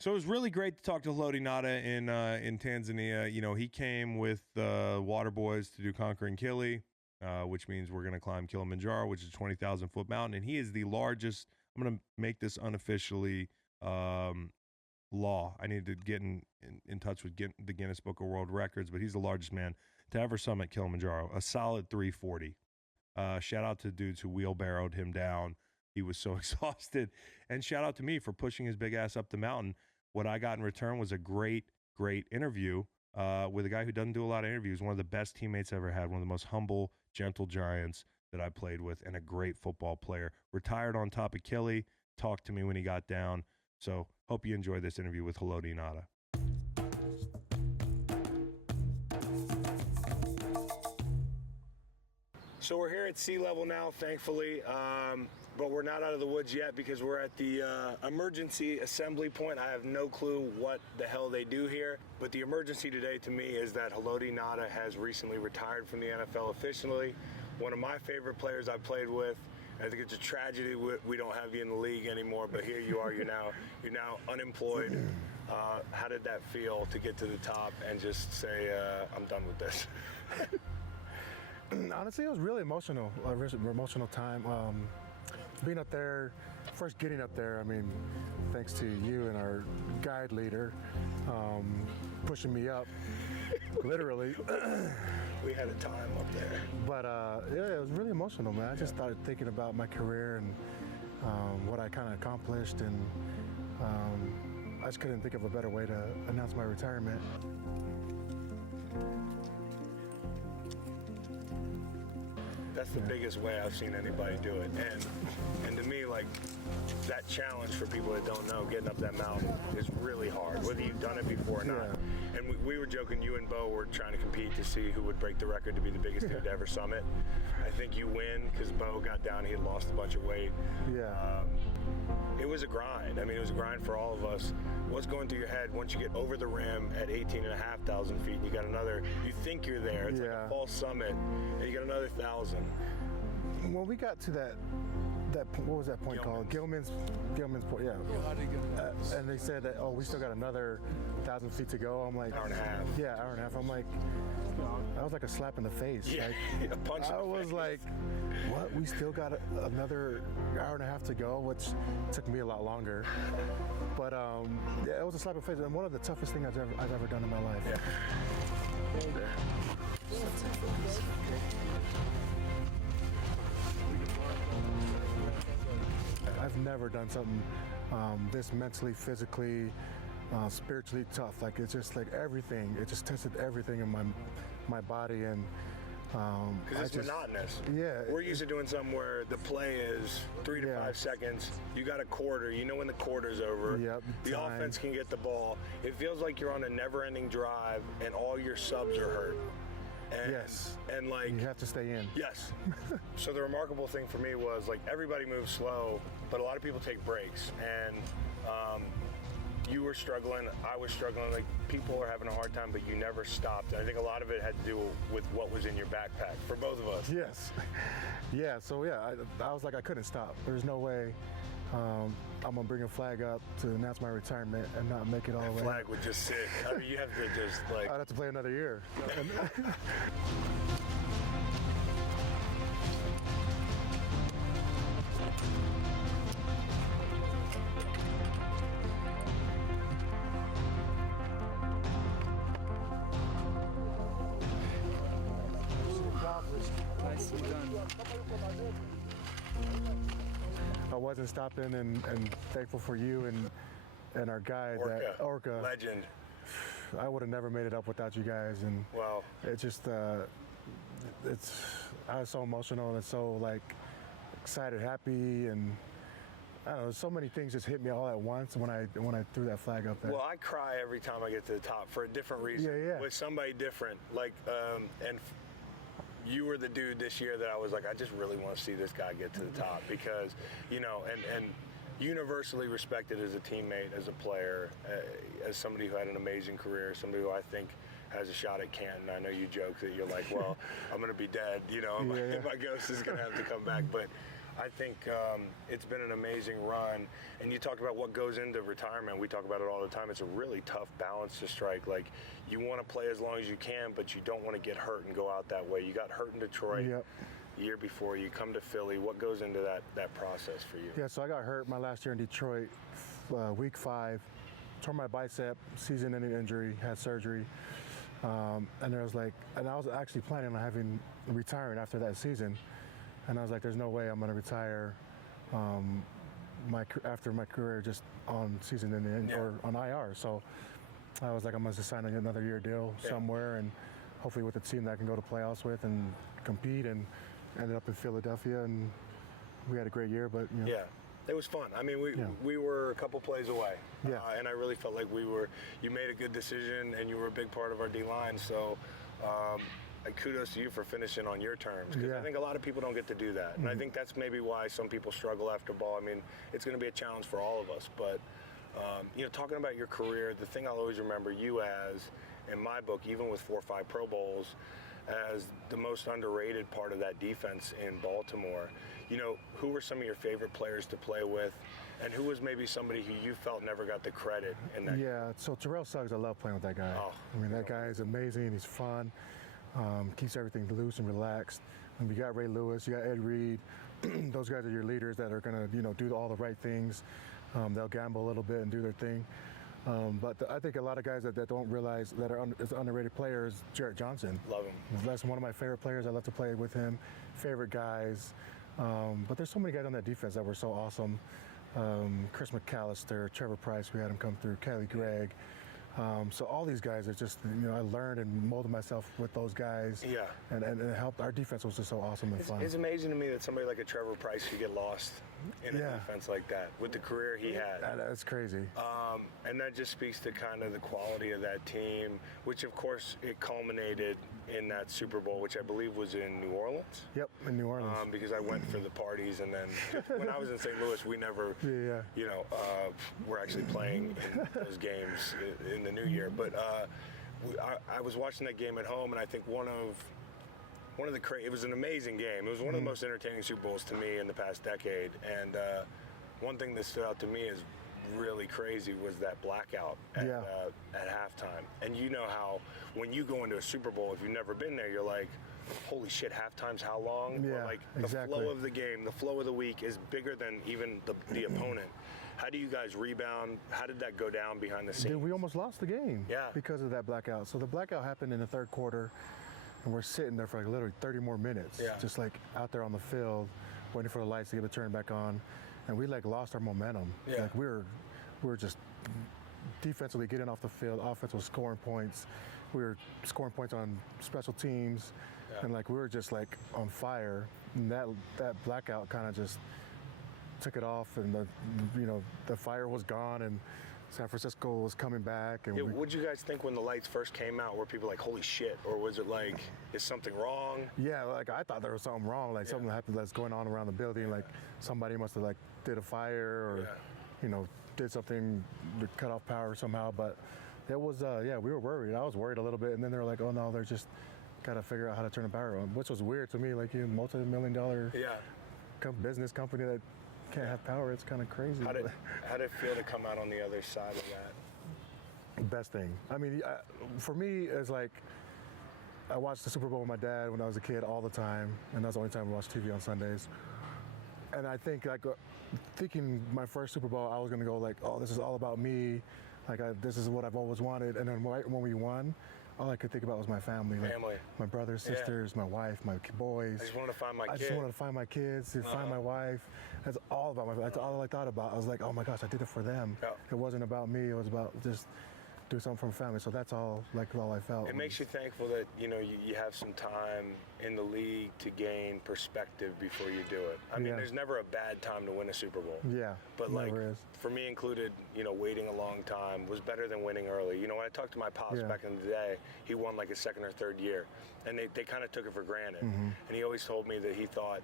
So it was really great to talk to Haloti Ngata in Tanzania. You know, he came with the Water Boys to do Conquering Kili, which means we're going to climb Kilimanjaro, which is a 20,000-foot mountain. And he is the largest. I'm going to make this unofficially law. I need to get in touch with the Guinness Book of World Records, but he's the largest man to ever summit Kilimanjaro, a solid 340. Shout out to dudes who wheelbarrowed him down. He was so exhausted. And shout out to me for pushing his big ass up the mountain. What I got in return was a great interview with a guy who doesn't do a lot of interviews, one of the best teammates I ever had, one of the most humble, gentle giants that I played with, and a great football player. Retired on top of Kili, talked to me when he got down. So hope you enjoyed this interview with Haloti Ngata. So we're here at sea level now, thankfully, but we're not out of the woods yet because we're at the emergency assembly point. I have no clue what the hell they do here, but the emergency today to me is that Haloti Ngata has recently retired from the NFL officially. One of my favorite players I played with. I think it's a tragedy we don't have you in the league anymore, but here you are. You're now unemployed. How did that feel to get to the top and just say, I'm done with this? Honestly, it was really emotional, emotional time. Being up there, first getting up there, I mean, thanks to you and our guide leader pushing me up, literally. We had a time up there. But yeah, it was really emotional, man. I just started thinking about my career and what I kind of accomplished, and I just couldn't think of a better way to announce my retirement. That's the biggest way I've seen anybody do it. And to me, like, that challenge for people that don't know, getting up that mountain is really hard, whether you've done it before or not. Yeah. And we were joking, you and Bo were trying to compete to see who would break the record to be the biggest dude to ever summit. I think you win because Bo got down, he had lost a bunch of weight. Yeah. It was a grind. I mean, it was a grind for all of us. What's going through your head once you get over the rim at 18,500 feet and you got another, you think you're there, it's like a false summit, and you got another 1,000. When we got to that what was that point called? Gilman's point, yeah. And they said that, we still got another 1,000 feet to go. I'm like, hour and a half. Yeah, hour and a half. I'm like, that was like a slap in the face. Yeah, like, a punch in the I was face. like, what? We still got another hour and a half to go, which took me a lot longer. But yeah, it was a slap in the face, and one of the toughest things I've ever done in my life. I've never done something this mentally, physically, spiritually tough. Like, it's just like everything. It just tested everything in my body, and because it's monotonous. Yeah. We're used to doing something where the play is 3 to 5 seconds. You got a quarter. You know when the quarter's over. Yep, the time. offense can get the ball. It feels like you're on a never-ending drive, and all your subs are hurt. And, yes. And like, you have to stay in. Yes. So the remarkable thing for me was, like, everybody moves slow, but a lot of people take breaks. And you were struggling, I was struggling. Like, people were having a hard time, but you never stopped. And I think a lot of it had to do with what was in your backpack for both of us. Yes. Yeah. So yeah, I was like, I couldn't stop. There's no way. I'm gonna bring a flag up to announce my retirement and not make it all the way. Flag would just sit. I mean, you have to just like. I'd have to play another year. Nicely done. I wasn't stopping, and thankful for you and our guide, Orca. Legend. I would have never made it up without you guys, and wow. It just I was so emotional and so like excited, happy, and I don't know, so many things just hit me all at once when I threw that flag up there. Well, I cry every time I get to the top for a different reason. Yeah. With somebody different, like and. You were the dude this year that I was like, I just really want to see this guy get to the top because, you know, and universally respected as a teammate, as a player, as somebody who had an amazing career, somebody who I think has a shot at Canton. I know you joke that you're like, well, I'm going to be dead, you know, my ghost is going to have to come back. But I think it's been an amazing run. And you talked about what goes into retirement. We talk about it all the time. It's a really tough balance to strike. Like, you want to play as long as you can, but you don't want to get hurt and go out that way. You got hurt in Detroit. Yep. Year before you come to Philly. What goes into that process for you? Yeah, so I got hurt my last year in Detroit, week 5, tore my bicep, season-ending injury, had surgery, and I was actually planning on retiring after that season, and I was like, there's no way I'm going to retire after my career just on season-ending or on IR. So I was like, I'm going to sign another year deal somewhere, and hopefully with a team that I can go to playoffs with and compete, and ended up in Philadelphia, and we had a great year, but you know. Yeah, it was fun. I mean, we were a couple plays away, and I really felt like you made a good decision, and you were a big part of our D-line, so kudos to you for finishing on your terms, because I think a lot of people don't get to do that, and I think that's maybe why some people struggle after ball. I mean, it's going to be a challenge for all of us, but you know, talking about your career, the thing I'll always remember you as, in my book, even with 4 or 5 Pro Bowls, as the most underrated part of that defense in Baltimore. You know, who were some of your favorite players to play with, and who was maybe somebody who you felt never got the credit in that? Yeah, so Terrell Suggs, I love playing with that guy. Oh, I mean, that guy is amazing. He's fun, keeps everything loose and relaxed. And you got Ray Lewis, you got Ed Reed. Those guys are your leaders that are going to, you know, do all the right things. They'll gamble a little bit and do their thing. But I think a lot of guys that don't realize that are underrated players, Jarrett Johnson. Love him. That's one of my favorite players. I love to play with him. Favorite guys. But there's so many guys on that defense that were so awesome. Chris McAllister, Trevor Price, we had him come through, Kelly Gregg. So all these guys are just, you know, I learned and molded myself with those guys. Yeah. And it helped. Our defense was just so awesome and fun. It's amazing to me that somebody like a Trevor Price could get lost in a defense like that with the career he had. That's crazy. And that just speaks to kind of the quality of that team, which of course it culminated in that Super Bowl, which I believe was in New Orleans. Yep, in New Orleans. Because I went for the parties, and then when I was in St. Louis, we never, you know, were actually playing in those games in the new year. But I was watching that game at home, and I think it was an amazing game. It was one of the most entertaining Super Bowls to me in the past decade. And one thing that stood out to me is really crazy was that blackout at halftime. And you know how when you go into a Super Bowl, if you've never been there, you're like, holy shit, halftime's how long? Yeah, or like the flow of the game, the flow of the week is bigger than even the opponent. How do you guys rebound? How did that go down behind the scenes? Dude, we almost lost the game because of that blackout. So the blackout happened in the third quarter, and we're sitting there for like literally 30 more minutes, just like out there on the field, waiting for the lights to get it turned back on. And we like lost our momentum. Like we were just defensively getting off the field, offense was scoring points. We were scoring points on special teams, and like we were just like on fire. And that blackout kind of just took it off, and the fire was gone, and San Francisco was coming back. And what'd you guys think when the lights first came out? Were people like, holy shit? Or was it like, is something wrong? Yeah, like I thought there was something wrong, like something happened that's going on around the building, like somebody must have like did a fire or, did something to cut off power somehow. But it was, we were worried. I was worried a little bit. And then they were like, oh no, they're just got to figure out how to turn the power on, which was weird to me, like a multi-million-dollar business company that can't have power. It's kind of crazy. How did it feel to come out on the other side of that? Best thing. I mean, for me, it's like I watched the Super Bowl with my dad when I was a kid all the time, and that's the only time we watched TV on Sundays. And I think, like, thinking my first Super Bowl, I was gonna go like, oh, this is all about me. Like, this is what I've always wanted. And then when we won, all I could think about was my family. Like my brothers, sisters, my wife, my boys. I just wanted to find my kids. I just wanted to find my kids, to find my wife. That's all about that's all I thought about. I was like, oh my gosh, I did it for them. Yeah. It wasn't about me. It was about just do something for family. So that's all I felt. It makes you thankful that you have some time in the league to gain perspective before you do it. I mean, there's never a bad time to win a Super Bowl. Yeah, but like for me included, waiting a long time was better than winning early. When I talked to my pops back in the day, he won like his second or third year, and they kind of took it for granted. Mm-hmm. And he always told me that he thought,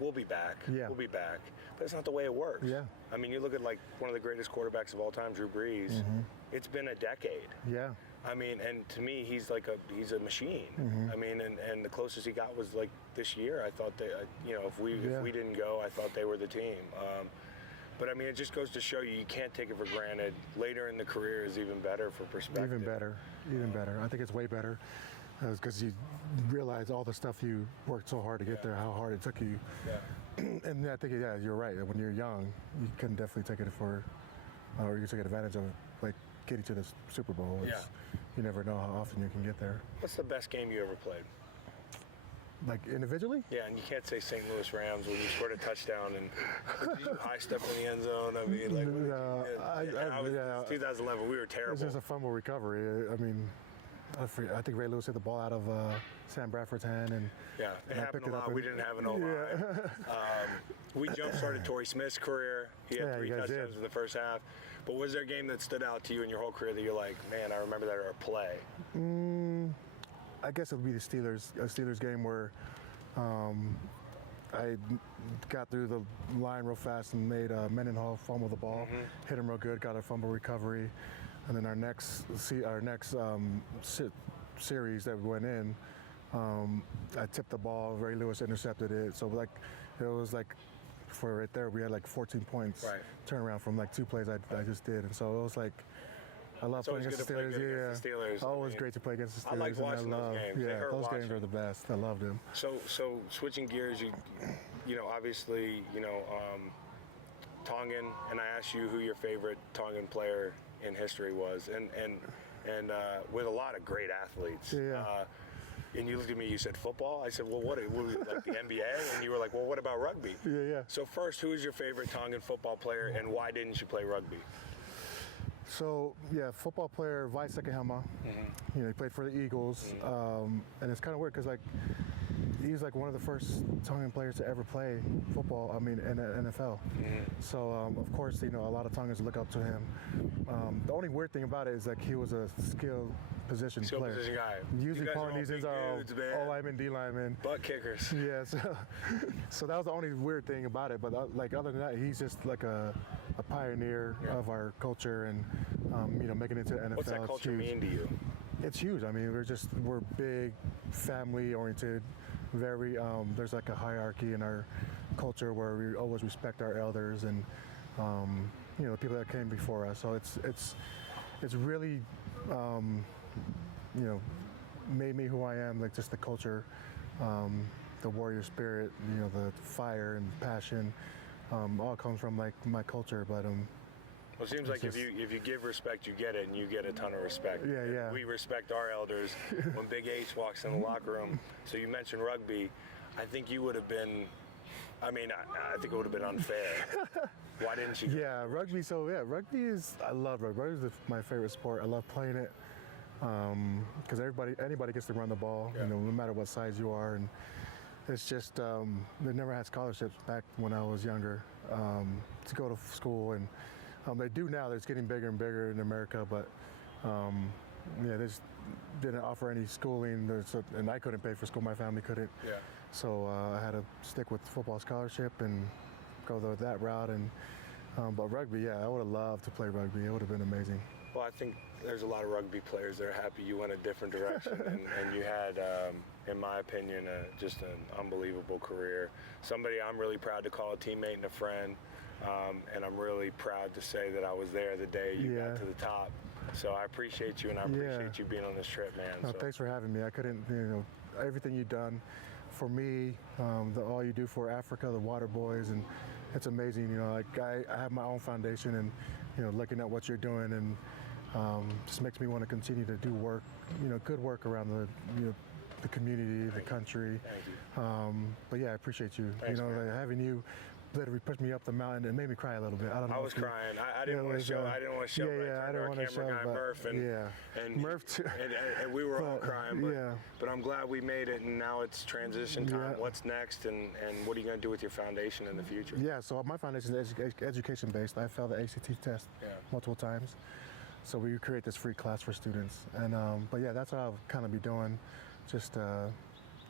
we'll be back. Yeah. We'll be back. But it's not the way it works. Yeah. I mean, you look at like one of the greatest quarterbacks of all time, Drew Brees. Mm-hmm. It's been a decade. Yeah. I mean, and to me, he's a machine. Mm-hmm. I mean, and the closest he got was like this year. I thought if we didn't go, I thought they were the team. But I mean, it just goes to show you can't take it for granted. Later in the career is even better for perspective. Even better. I think it's way better because you realize all the stuff you worked so hard to get there, how hard it took you. Yeah. And I think, you're right. When you're young, you can definitely take it or you can take advantage of it, like getting to the Super Bowl. You never know how often you can get there. What's the best game you ever played? Like individually? Yeah, and you can't say St. Louis Rams when you scored a touchdown and did you high step in the end zone. I mean, like, was 2011. We were terrible. It was just a fumble recovery. I mean, I think Ray Lewis hit the ball out of Sam Bradford's hand, and it happened a lot. We didn't have an O-line. We jump-started Torrey Smith's career. He had 3 touchdowns in the first half. But was there a game that stood out to you in your whole career that you're like, man, I remember that, or a play? I guess it would be a Steelers game where I got through the line real fast and made Mendenhall fumble the ball, hit him real good, got a fumble recovery, and then our next series that we went in, I tipped the ball, Ray Lewis intercepted it, so it was like for right there we had like 14 points turnaround from like 2 plays I just did, and so it was like. I love playing against the Steelers. Always great to play against the Steelers. I like watching those games. Yeah, those games are the best. I love them. So switching gears, obviously, Tongan, and I asked you who your favorite Tongan player in history was, and with a lot of great athletes. Yeah. And you looked at me, you said football? I said, well, what like the NBA? And you were like, well, what about rugby? Yeah. So first, who is your favorite Tongan football player, and why didn't you play rugby? So, football player Vai Sekahema. He played for the Eagles. And it's kind of weird because, he's one of the first Tongan players to ever play football, in the NFL. So, of course, a lot of Tongans look up to him. The only weird thing about it is, he was a skilled position player. Position guy. Usually Polynesians are O-linemen, D-linemen. Butt kickers. Yeah, so that was the only weird thing about it. But, other than that, he's just a pioneer of our culture and, making it to the NFL. What's that culture mean to you? It's huge. We're big, family-oriented, very, there's a hierarchy in our culture where we always respect our elders and, the people that came before us. So it's really, made me who I am, just the culture, the warrior spirit, the fire and passion, all comes from my culture, but well, it seems like if you give respect, you get it, and you get a ton of respect. Yeah. We respect our elders. When Big H walks in the locker room, so you mentioned rugby, I think you would have been, I think it would have been unfair. Why didn't you? Yeah, rugby. So rugby is, I love rugby. Rugby is my favorite sport. I love playing it because anybody gets to run the ball, no matter what size you are, and it's just they never had scholarships back when I was younger to go to school, and they do now. It's getting bigger and bigger in America, but they just didn't offer any schooling, and I couldn't pay for school. My family couldn't. Yeah. So I had to stick with football scholarship and go that route. And but rugby, I would have loved to play rugby. It would have been amazing. Well, I think there's a lot of rugby players that are happy you went a different direction, and you had, in my opinion, just an unbelievable career. Somebody I'm really proud to call a teammate and a friend. And I'm really proud to say that I was there the day you got to the top. So I appreciate you, and I appreciate you being on this trip, man. No, thanks for having me. I couldn't, everything you've done for me, all you do for Africa, the Water Boys, and it's amazing. I have my own foundation, and looking at what you're doing, and just makes me want to continue to do work, good work around the community, the country. Thank you. But I appreciate you. Thanks, having you literally pushed me up the mountain and made me cry a little bit. I was crying. I didn't want to show. I didn't want to show. I didn't want to show. Guy Murph and Murph too. And we were all crying. But I'm glad we made it, and now it's transition time. What's next, and what are you going to do with your foundation in the future? So my foundation is education based. I failed the ACT test multiple times, so we create this free class for students. And but that's what I'll kind of be doing, just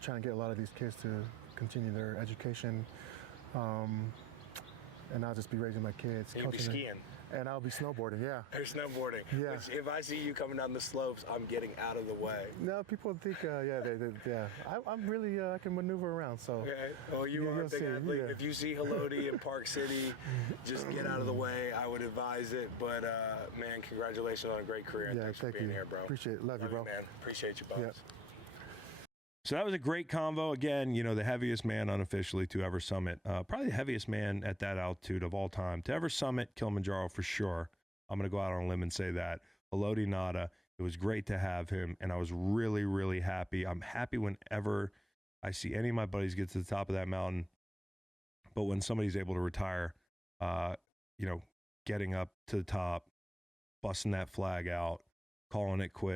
trying to get a lot of these kids to continue their education. And I'll just be raising my kids. You'll be skiing. and I'll be snowboarding. Yeah. Or snowboarding. Yeah. Which, if I see you coming down the slopes, I'm getting out of the way. No, people think, yeah. I'm really, I can maneuver around. So. Okay. Well, you are a big athlete. Yeah. If you see Haloti in Park City, just get out of the way. I would advise it. But man, congratulations on a great career. And thanks for being here, bro. Appreciate it. Love you, bro. Man. Appreciate you, both. Yep. So that was a great convo. Again, you know, the heaviest man unofficially to ever summit, probably the heaviest man at that altitude of all time to ever summit Kilimanjaro for sure. I'm going to go out on a limb and say that. Haloti Ngata, it was great to have him, and I was really, really happy. I'm happy whenever I see any of my buddies get to the top of that mountain, but when somebody's able to retire, you know, getting up to the top, busting that flag out, calling it quits.